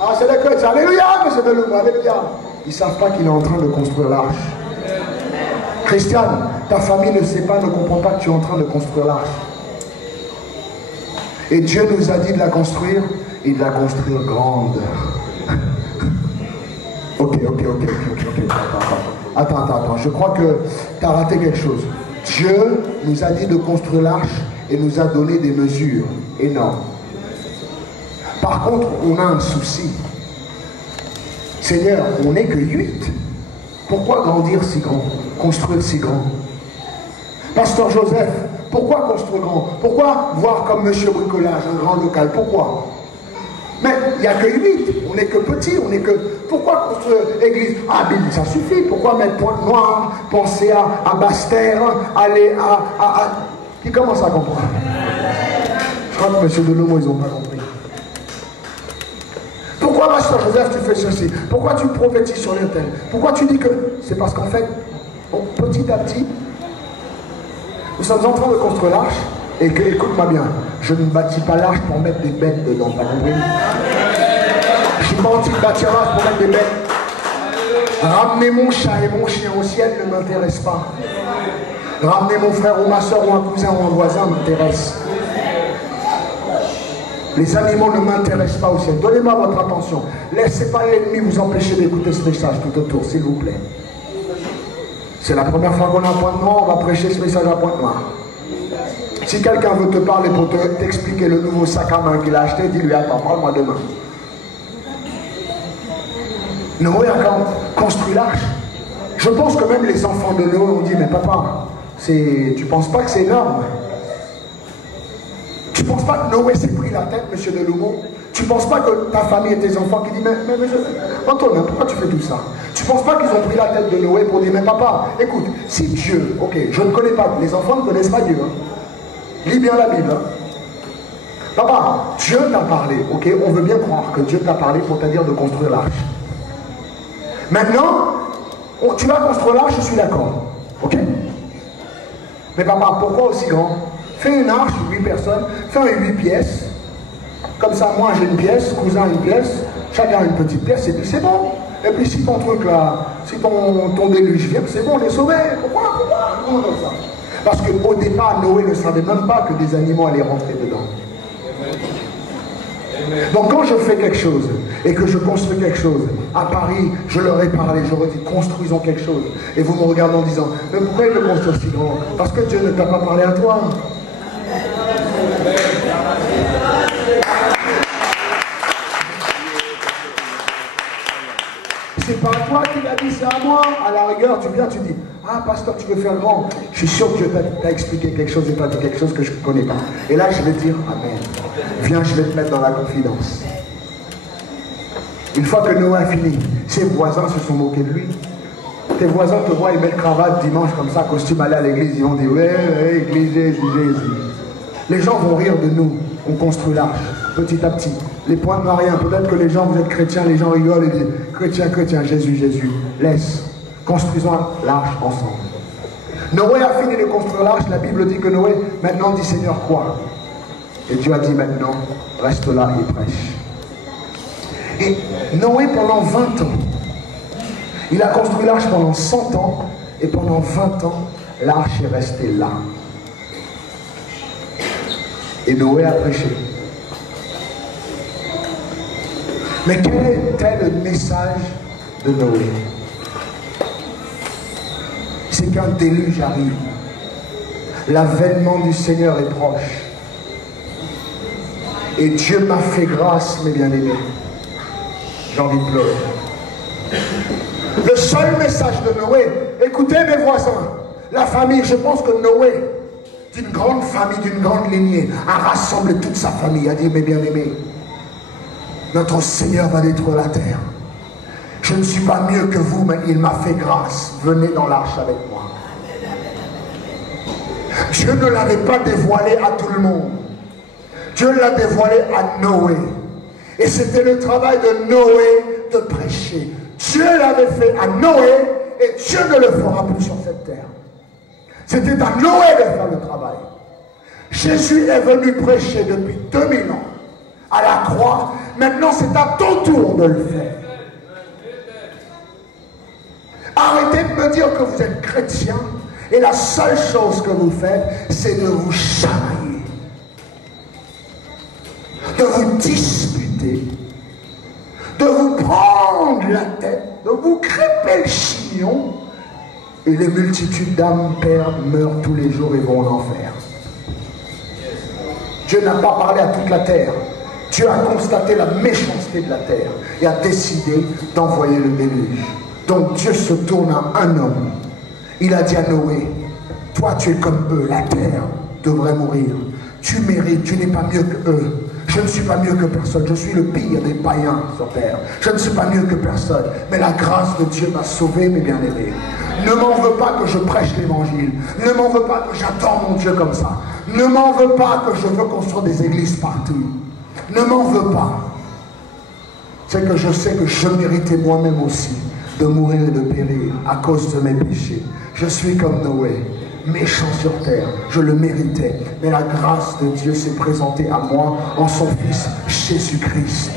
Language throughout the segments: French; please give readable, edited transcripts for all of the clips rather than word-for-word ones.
Ah, c'est les chrétiens. Alléluia, monsieur Deloup, alléluia. Ils ne savent pas qu'il est en train de construire l'arche. Christiane, ta famille ne sait pas, ne comprend pas que tu es en train de construire l'arche. Et Dieu nous a dit de la construire, et de la construire grande. Ok. Attends. Je crois que tu as raté quelque chose. Dieu nous a dit de construire l'arche et nous a donné des mesures énormes. Par contre, on a un souci. Seigneur, on n'est que 8. Pourquoi grandir si grand? Construire si grand? Pasteur Joseph, pourquoi construire grand? Pourquoi voir comme Monsieur Bricolage, un grand local? Pourquoi? Mais il n'y a que 8. On n'est que petit, on n'est que... Pourquoi construire église? Ah, Bill, ça suffit. Pourquoi mettre Pointe-Noire? Penser à Basse-Terre, aller à... Qui commence à comprendre? Je crois que Monsieur Delomo, ils n'ont pas compris. Pourquoi, Pasteur Joseph, tu fais ceci? Pourquoi tu prophétises sur les thèmes? Pourquoi tu dis que... C'est parce qu'en fait, petit à petit, nous sommes en train de construire l'arche et que, écoute-moi bien, je ne bâtis pas l'arche pour mettre des bêtes dedans, pas compris? Je suis pas en train de bâtir l'arche pour mettre des bêtes. Ramener mon chat et mon chien au ciel ne m'intéresse pas. Ramener mon frère ou ma soeur ou un cousin ou un voisin m'intéresse. Les animaux ne m'intéressent pas au ciel. Donnez-moi votre attention. Laissez pas l'ennemi vous empêcher d'écouter ce message tout autour, s'il vous plaît. C'est la première fois qu'on est à Pointe-Noire, on va prêcher ce message à Pointe-Noire. Si quelqu'un veut te parler pour t'expliquer le nouveau sac à main qu'il a acheté, dis-lui, attends, parle-moi demain. Noé a construit l'arche. Je pense que même les enfants de Noé ont dit, mais papa, tu penses pas que c'est énorme? Tu penses pas que Noé s'est pris la tête, monsieur Deloumo? Tu penses pas que ta famille et tes enfants qui disent, mais Antoine, pourquoi tu fais tout ça? Tu penses pas qu'ils ont pris la tête de Noé pour dire, mais papa, écoute, si Dieu, ok, je ne connais pas, les enfants ne connaissent pas Dieu, hein. Lis bien la Bible, hein. Papa, Dieu t'a parlé, ok, on veut bien croire que Dieu t'a parlé pour te dire de construire l'arche. Maintenant, tu vas construire l'arche, je suis d'accord, ok? Mais papa, pourquoi aussi grand? Fais une arche, 8 personnes, fais un 8 pièces. Comme ça, moi j'ai une pièce, cousin une pièce, chacun une petite pièce, et puis c'est bon. Et puis si ton truc là, si ton déluge vient, c'est bon, on est sauvé. Pourquoi on fait ça? Parce qu'au départ, Noé ne savait même pas que des animaux allaient rentrer dedans. Donc quand je fais quelque chose, et que je construis quelque chose, à Paris, je leur ai parlé, j'aurais dit, construisons quelque chose. Et vous me regardez en disant, mais pourquoi il le construit si grand? Parce que Dieu ne t'a pas parlé à toi. C'est pas toi qui l'as dit, c'est à moi. À la rigueur, tu viens, tu dis, ah pasteur, tu veux faire grand? Je suis sûr que Dieu t'a expliqué quelque chose et t'a dit quelque chose que je ne connais pas. Et là, je vais dire, amen. Viens, je vais te mettre dans la confidence. Une fois que Noé a fini, ses voisins se sont moqués de lui. Tes voisins te voient, ils mettent cravate dimanche comme ça, costume, aller à l'église, ils vont dire, ouais, église, Jésus. Les gens vont rire de nous. On construit l'arche, petit à petit. Les points de rien. Peut-être que les gens, vous êtes chrétiens, les gens rigolent et disent, chrétien, Jésus. Laisse. Construisons l'arche ensemble. Noé a fini de construire l'arche. La Bible dit que Noé, maintenant, dit Seigneur, quoi? Et Dieu a dit maintenant, reste là et prêche. Et Noé, pendant 20 ans, il a construit l'arche pendant 100 ans. Et pendant 20 ans, l'arche est restée là. Et Noé a prêché. Mais quel était le message de Noé? C'est qu'un déluge arrive. L'avènement du Seigneur est proche. Et Dieu m'a fait grâce, mes bien-aimés. J'ai envie de pleurer. Le seul message de Noé, écoutez mes voisins, la famille, je pense que Noé, d'une grande famille, d'une grande lignée, a rassemblé toute sa famille, a dit, mes bien-aimés, notre Seigneur va détruire la terre. Je ne suis pas mieux que vous, mais il m'a fait grâce. Venez dans l'arche avec moi. Dieu ne l'avait pas dévoilé à tout le monde. Dieu l'a dévoilé à Noé. Et c'était le travail de Noé de prêcher. Dieu l'avait fait à Noé et Dieu ne le fera plus sur cette terre. C'était à Noé de faire le travail. Jésus est venu prêcher depuis 2000 ans à la croix Maintenant, c'est à ton tour de le faire. Arrêtez de me dire que vous êtes chrétien et la seule chose que vous faites, c'est de vous chamailler, de vous disputer, de vous prendre la tête, de vous crêper le chignon, et les multitudes d'âmes perdent, meurent tous les jours et vont en enfer. Dieu n'a pas parlé à toute la terre. Dieu a constaté la méchanceté de la terre et a décidé d'envoyer le déluge. Donc Dieu se tourne à un homme. Il a dit à Noé, toi tu es comme eux, la terre devrait mourir. Tu mérites, tu n'es pas mieux que eux. Je ne suis pas mieux que personne, je suis le pire des païens sur terre. Je ne suis pas mieux que personne, mais la grâce de Dieu m'a sauvé, mes bien-aimés. Ne m'en veux pas que je prêche l'évangile. Ne m'en veux pas que j'attends mon Dieu comme ça. Ne m'en veux pas que je veux construire des églises partout. Ne m'en veux pas. C'est que je sais que je méritais moi-même aussi de mourir et de périr à cause de mes péchés. Je suis comme Noé, méchant sur terre, je le méritais. Mais la grâce de Dieu s'est présentée à moi en son Fils Jésus-Christ.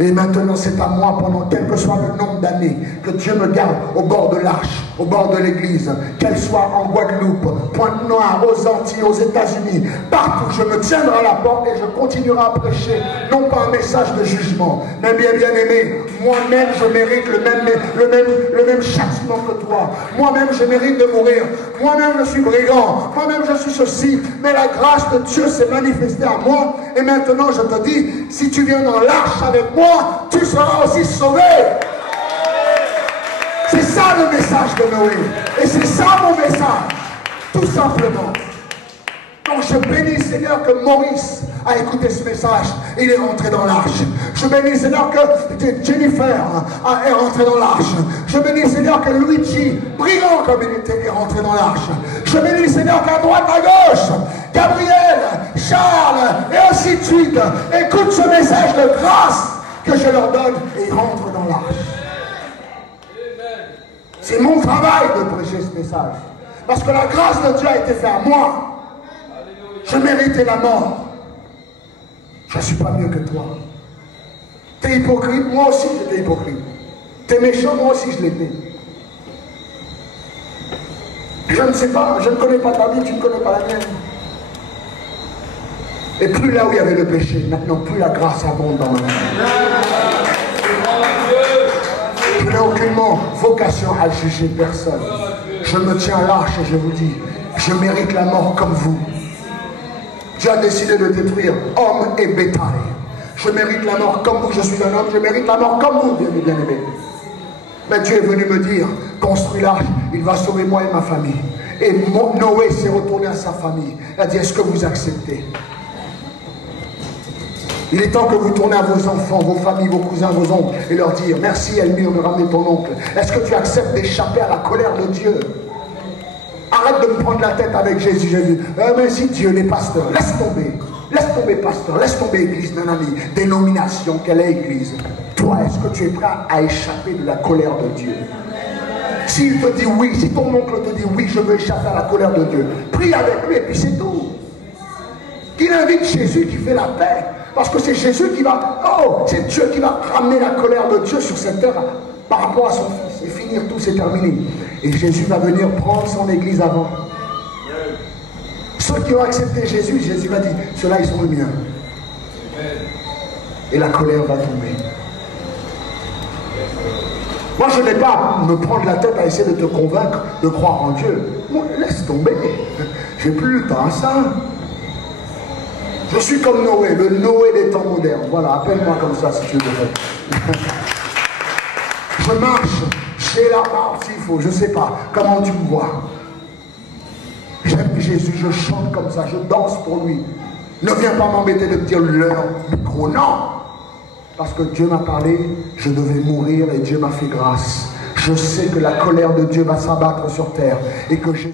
Et maintenant c'est à moi, pendant quel que soit le nombre d'années, que Dieu me garde au bord de l'arche, au bord de l'église, qu'elle soit en Guadeloupe, Pointe-Noire, aux Antilles, aux États-Unis, partout, je me tiendrai à la porte et je continuerai à prêcher, non pas un message de jugement, mais bien aimé, moi-même je mérite le même châtiment que toi. Moi-même je mérite de mourir. Moi-même je suis brigand. Moi-même je suis ceci. Mais la grâce de Dieu s'est manifestée à moi. Et maintenant je te dis, si tu viens dans l'arche avec moi, tu seras aussi sauvé. C'est ça le message de Noé. Et c'est ça mon message. Tout simplement. Donc je bénis Seigneur que Maurice a écouté ce message et il est rentré dans l'arche. Je bénis Seigneur que Jennifer est rentrée dans l'arche. Je bénis Seigneur que Luigi, brillant comme il était, est rentré dans l'arche. Je bénis Seigneur qu'à droite, à gauche, Gabriel, Charles et ainsi de suite écoutent ce message de grâce que je leur donne et ils rentrent dans l'arche. C'est mon travail de prêcher ce message. Parce que la grâce de Dieu a été faite à moi. Je méritais la mort. Je ne suis pas mieux que toi. Tu es hypocrite, moi aussi j'étais hypocrite. Tu es méchant, moi aussi je l'étais. Je ne sais pas, je ne connais pas ta vie, tu ne connais pas la mienne. Et plus là où il y avait le péché, maintenant plus la grâce abonde dans ma vie. Je n'ai aucunement vocation à juger personne. Je me tiens à l'arche et je vous dis, je mérite la mort comme vous. Dieu a décidé de détruire hommes et bétail. Je mérite la mort comme vous, je suis un homme, je mérite la mort comme vous, bien-aimés. Mais Dieu est venu me dire, construis l'arche, il va sauver moi et ma famille. Et Noé s'est retourné à sa famille. Il a dit, est-ce que vous acceptez? Il est temps que vous tournez à vos enfants, vos familles, vos cousins, vos oncles, et leur dire, merci Elmire de ramener ton oncle. Est-ce que tu acceptes d'échapper à la colère de Dieu? Arrête de me prendre la tête avec Jésus. Jésus. Mais si Dieu n'est pasteur, laisse tomber pasteur, laisse tomber église, nanani, dénomination, quelle est église? Toi, est-ce que tu es prêt à échapper de la colère de Dieu? S'il te dit oui, si ton oncle te dit oui, je veux échapper à la colère de Dieu, prie avec lui et puis c'est tout. Qu'il invite Jésus qui fait la paix. Parce que c'est Jésus qui va, c'est Dieu qui va ramener la colère de Dieu sur cette terre par rapport à son Fils et finir tout, c'est terminé. Et Jésus va venir prendre son église avant. Ceux qui ont accepté Jésus, Jésus va dire, ceux-là ils sont les miens. Et la colère va tomber. Moi je n'ai pas à me prendre la tête à essayer de te convaincre de croire en Dieu. Moi, laisse tomber. J'ai plus le temps à ça. Je suis comme Noé, le Noé des temps modernes. Voilà, appelle-moi comme ça si tu veux. Je marche chez la barre s'il faut, je ne sais pas comment tu me vois. J'aime Jésus, je chante comme ça, je danse pour lui. Ne viens pas m'embêter de me dire leur micro, non. Parce que Dieu m'a parlé, je devais mourir et Dieu m'a fait grâce. Je sais que la colère de Dieu va s'abattre sur terre et que Jésus...